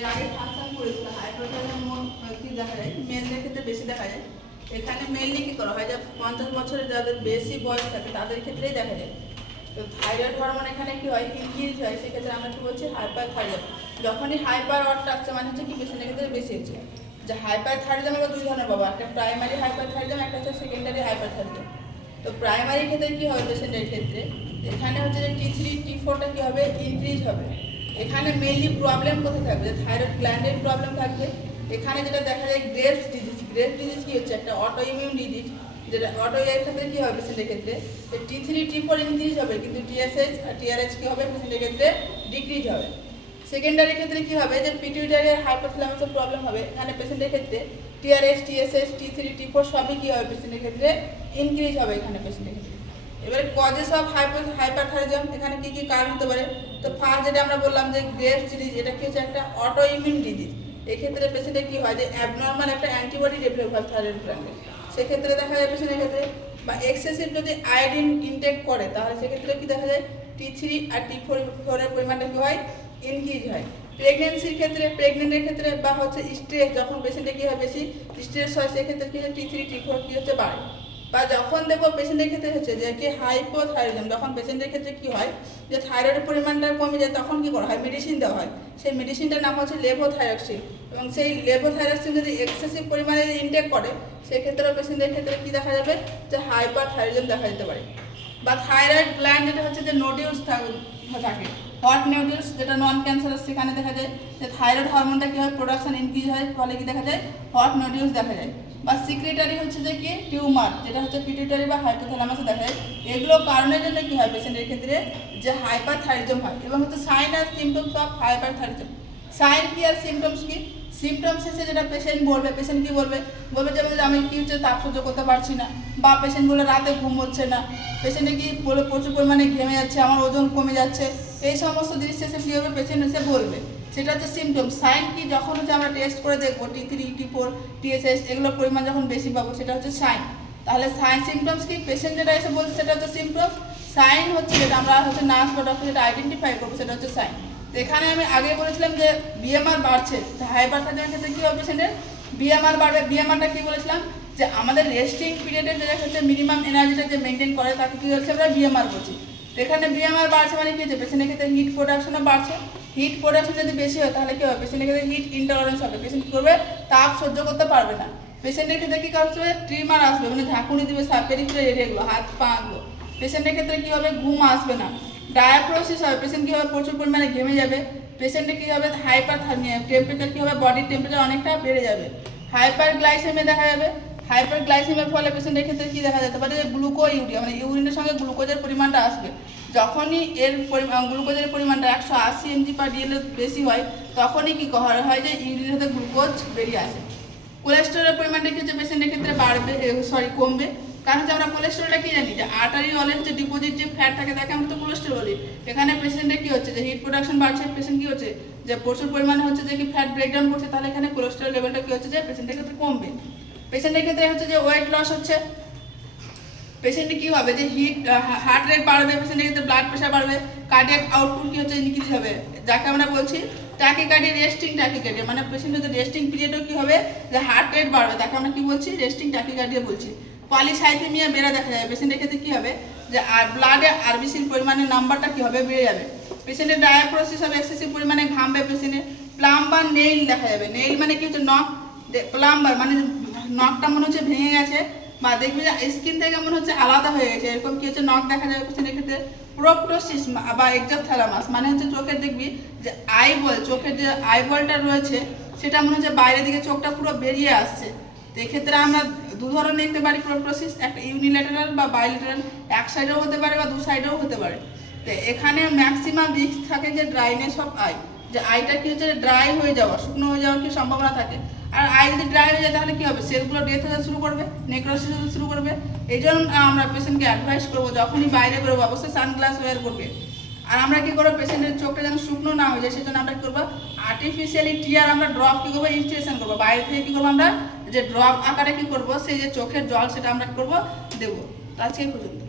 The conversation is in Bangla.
এর আগে ফাংশন করেছিল হাইপারথাইরয়েড মোড কি দেখা যায় মেলদের ক্ষেত্রে বেশি দেখা যায়। এখানে মেনলি কি করা হয় যে 50 বছরের যাদের বেশি বয়স থাকে তাদের ক্ষেত্রেই দেখা যায়। তো থাইরয়েড হরমোন এখানে কি হয় ইনক্রিজ হয়, সেক্ষেত্রে আমরা কি বলছি হাইপারথাইরয়েড। যখনই হাইপার অর্থটা আসছে মানে হচ্ছে কি পেশেন্টের ক্ষেত্রে বেশি হচ্ছে। যে হাইপারথাইরয়েডিজম আমরা দুই ধরনের পাবো, একটা প্রাইমারি হাইপারথাইরয়েডিজম, একটা হচ্ছে সেকেন্ডারি হাইপারথাইরয়েডিজম। তো প্রাইমারি ক্ষেত্রে কি হবে পেশেন্টের ক্ষেত্রে এখানে হচ্ছে যে T3 T4টা কি হবে ইনক্রিজ হবে। এখানে মেইনলি প্রবলেম কোথায় থাকবে, যে থাইরয়েড গ্ল্যান্ডের প্রবলেম থাকবে। এখানে যেটা দেখা যায় গ্রেভস ডিজিজ কি হচ্ছে একটা অটো ইমিউন ডিজিজ, যেটা অটো এর ক্ষেত্রে কি হবে পেশেন্টের ক্ষেত্রে T3 T4 ইনক্রিজ হবে, কিন্তু TSH আর TRH কি হবে পেশেন্টের ক্ষেত্রে ডিক্রিজ হবে। সেকেন্ডারি ক্ষেত্রে কি হবে যে পিটুইটারি আর হাইপোথ্যালামাসের প্রবলেম হবে। এখানে পেশেন্টের ক্ষেত্রে TRH TSH T3 T4 সবই কি হবে পেশেন্টের ক্ষেত্রে ইনক্রিজ হবে এখানে পেশেন্টের ক্ষেত্রে। এবারে কজেস অফ হাইপারথাইরয়েডিজম এখানে কি কি কারণ হতে পারে। তো ফার্স্ট যেটা আমরা বললাম যে গ্রেভস ডিজিজ, এটা কি হচ্ছে একটা অটো ইমিউন ডিজিজ। এই ক্ষেত্রে পেশেন্টের কি হয় যে অ্যাবনর্মাল একটা অ্যান্টিবডি ডেভেলপ হয় থাইরয়েড গ্ল্যান্ডে, সেক্ষেত্রে দেখা যায় পেশেন্টের ক্ষেত্রে। বা এক্সেসিভ যদি আয়োডিন ইনটেক করে তাহলে সেক্ষেত্রে কি দেখা যায় T3 আর T4 এর পরিমাণটা কি হয় ইনক্রিজ হয়। প্রেগনেন্সির ক্ষেত্রে প্রেগনেন্টের ক্ষেত্রে বা হচ্ছে স্ট্রেস, যখন পেশেন্টের কি হয় বেশি স্ট্রেস হয় সেক্ষেত্রে কি হয় T3 T4 কি হচ্ছে বাড়ে। বা যখন দেখবো পেশেন্টের ক্ষেত্রে হচ্ছে যে কি হাইপোথাইরয়েডিজম, যখন পেশেন্টের ক্ষেত্রে কি হয় যে থাইরয়েডের পরিমাণটা কমে যায় তখন কি করা হয় মেডিসিন দেওয়া হয়। সেই মেডিসিনটার নাম হচ্ছে লেভোথাইরক্সিন, এবং সেই লেভোথাইরক্সিন যদি এক্সেসিভ পরিমাণে ইনটেক করে সেক্ষেত্রে পেশেন্টের ক্ষেত্রে কি দেখা যাবে যে হাইপারথাইরয়েডিজম দেখা যেতে পারে। বা থাইরয়েড গ্ল্যান্ড যেটা হচ্ছে যে নোডিউলস থাকে হট নিউডিউলস, যেটা নন ক্যান্সারাস, সেখানে দেখা যায় যে থাইরয়েড হরমোনটা কি হয় প্রোডাকশন ইনক্রিজ হয়, ফলে কি দেখা যায় হট নিউডিউলস দেখা যায়। বা সিক্রেটারি হচ্ছে যে কি টিউমার, যেটা হচ্ছে পিটুইটারি বা হাইপোথ্যালামাসে দেখা যায়। এগুলো কারণের জন্য কি হয় পেশেন্টের ক্ষেত্রে যে হাইপারথাইরয়েডিজম হয়। এবং হচ্ছে সাইন আর সিমটমস অফ হাইপারথাইরয়েডিজম। সাইন কি আর সিমটমস কি, সিমটমস এসে যেটা পেশেন্ট বলবে, পেশেন্ট কি বলবে যেমন আমি কি হচ্ছে তাপ সহ্য করতে পারছি না, বা পেশেন্ট বলে রাতে ঘুম হচ্ছে না, পেশেন্টে কি বলে প্রচুর পরিমাণে ঘেমে যাচ্ছে, আমার ওজন কমে যাচ্ছে, এই সমস্ত জিনিস এসে কী হবে পেশেন্ট এসে বলবে, সেটা হচ্ছে সিমটম। সাইন কি যখন হচ্ছে আমরা টেস্ট করে দেখবো T3 T4 TSH এগুলোর পরিমাণ যখন বেশি পাবো সেটা হচ্ছে সাইন। তাহলে সাইন সিমটমস কি পেশেন্ট যেটা এসে বলছে সেটা হচ্ছে সিমটমস, সাইন হচ্ছে যেটা আমরা হচ্ছে নার্স বা ডক্টর যেটা আইডেন্টিফাই করবো সেটা হচ্ছে সাইন। তো এখানে আমি আগে বলেছিলাম যে BMR বাড়ছে, হাইপারথাইরয়েডিজমের ক্ষেত্রে কী হবে পেশেন্টের BMR বাড়বে। BMRটা কি বলেছিলাম যে আমাদের রেস্টিং পিরিয়ডের যেটা হচ্ছে মিনিমাম এনার্জিটা যে মেনটেন করে তাকে কী হচ্ছে আমরা BMR বলছি। তো এখানে BMR বাড়ছে মানে কি হচ্ছে পেশেন্টের ক্ষেত্রে হিট প্রোডাকশনও বাড়ছে। হিট প্রোডাকশন যদি বেশি হয় তাহলে কী হবে পেশেন্টের ক্ষেত্রে হিট ইনটলারেন্স হবে, পেশেন্ট কী করবে তাপ সহ্য করতে পারবে না। পেশেন্টের ক্ষেত্রে কী করছে ট্রিমার আসবে, মানে ঝাঁকুনি দিবে পেরিফেরাল এরিয়াগুলো হাত পাগুলো। পেশেন্টের ক্ষেত্রে কী হবে ঘুম আসবে না, ডায়াফ্রোসিস হবে, পেশেন্ট কী হবে প্রচুর পরিমাণে ঘেমে যাবে। পেশেন্টের কী হবে হাইপারথার্মিয়া, টেম্পারেচার কী হবে বডির টেম্পারেচার অনেকটা বেড়ে যাবে। হাইপারগ্লাইসেমিয়া দেখা যাবে, হাইপারগ্লাইসেমিয়ার ফলে পেশেন্টের ক্ষেত্রে কী দেখা যেতে পারে যে গ্লুকোইউরিয়া মানে ইউরিনের সঙ্গে গ্লুকোজের পরিমাণটা আসবে। যখনই এর গ্লুকোজের পরিমাণটা 180 mg/dl বেশি হয় তখনই কী হয় যে ইউরিনের সাথে গ্লুকোজ বেরিয়ে আসে। কোলেস্টেরলের পরিমাণটা কি হচ্ছে পেশেন্টের ক্ষেত্রে বাড়বে কমবে, কারণ হচ্ছে আমরা কোলেস্টেরলটা কি জানি যে আর্টারি অলের হচ্ছে ডিপোজিট যে ফ্যাট থাকে তাকে আমরা তো কোলেস্টেরল বলি। এখানে পেশেন্টের কি হচ্ছে যে হিট প্রোডাকশন বাড়ছে, পেশেন্ট কি হচ্ছে যে প্রচুর পরিমাণে হচ্ছে যে কি ফ্যাট ব্রেকডাউন করছে, তাহলে এখানে কোলেস্টেরল লেভেলটা কি হচ্ছে যে পেশেন্টের ক্ষেত্রে কমবে। পেশেন্টের ক্ষেত্রে হচ্ছে যে ওয়েট লস হচ্ছে, পেশেন্টের কী হবে যে হার্ট রেট বাড়বে, পেশেন্টের ক্ষেত্রে ব্লাড প্রেশার বাড়বে, কার্ডিয়াক আউটপুট কী হচ্ছে ইনক্রিজ হবে, যাকে আমরা বলছি ট্যাকিকার্ডিয়া, রেস্টিং ট্যাকিকার্ডিয়া, মানে পেশেন্টের রেস্টিং পিরিয়ডও কী হবে যে হার্ট রেট বাড়বে, তাকে আমরা কী বলছি রেস্টিং ট্যাকিকার্ডিয়া বলছি। পলিসাইথেমিয়া বেড়ে দেখা যাবে, পেশেন্টের ক্ষেত্রে কী হবে যে ব্লাডে আরবিসির পরিমাণের নাম্বারটা কী হবে বেড়ে যাবে। পেশেন্টের ডায়াফ্রোসিস হবে, এক্সেসিভ পরিমাণে ঘামবে পেশেন্টের। প্লাম্বার নেইল দেখা যাবে, নেইল মানে কি হচ্ছে নখ, প্লাম্বার মানে নখটা মনে হচ্ছে ভেঙে গেছে, বা দেখবে যে স্কিন থেকে মনে হচ্ছে আলাদা হয়ে গেছে, এরকম কি হচ্ছে নখ দেখা যাবে পেশেন্টের ক্ষেত্রে। প্রোপটোসিস বা এক্সোথ্যালামাস মানে হচ্ছে চোখের দেখবি যে আইবল, চোখের যে আইবলটা রয়েছে সেটা মনে হচ্ছে বাইরের দিকে চোখটা পুরো বেরিয়ে আসছে। তো এক্ষেত্রে আমরা দু ধরনের দেখতে পারি প্রোপটোসিস, একটা ইউনিল্যাটারাল বা বাইল্যাটারাল, এক সাইডেও হতে পারে বা দু সাইডেও হতে পারে। তো এখানে ম্যাক্সিমাম রিস্ক থাকে যে ড্রাইনেস অফ আই, যে আইটা কি হচ্ছে ড্রাই হয়ে যাওয়া, শুকনো হয়ে যাওয়ার কি সম্ভাবনা থাকে। আর আই যদি ড্রাই হয়ে যায় তাহলে কী হবে সেলগুলো ডেথ হতে শুরু করবে, নেক্রোসিস হতে শুরু করবে। এই জন্য আমরা পেশেন্টকে অ্যাডভাইস করবো যখনই বাইরে বেরোবো অবশ্যই সানগ্লাস ওয়্যার করবে। আর আমরা কী করবো পেশেন্টের চোখটা যেন শুকনো না হয়ে যায় সেজন্য আমরা কী করবো আর্টিফিশিয়ালি টিয়ার আমরা ড্রপ কী করবো ইনস্টিলেশন করবো, বাইরে থেকে কী করবো আমরা যে ড্রপ আকারে কী করবো সেই যে চোখের জল সেটা আমরা কী করবো দেবো। আজকে এই পর্যন্ত।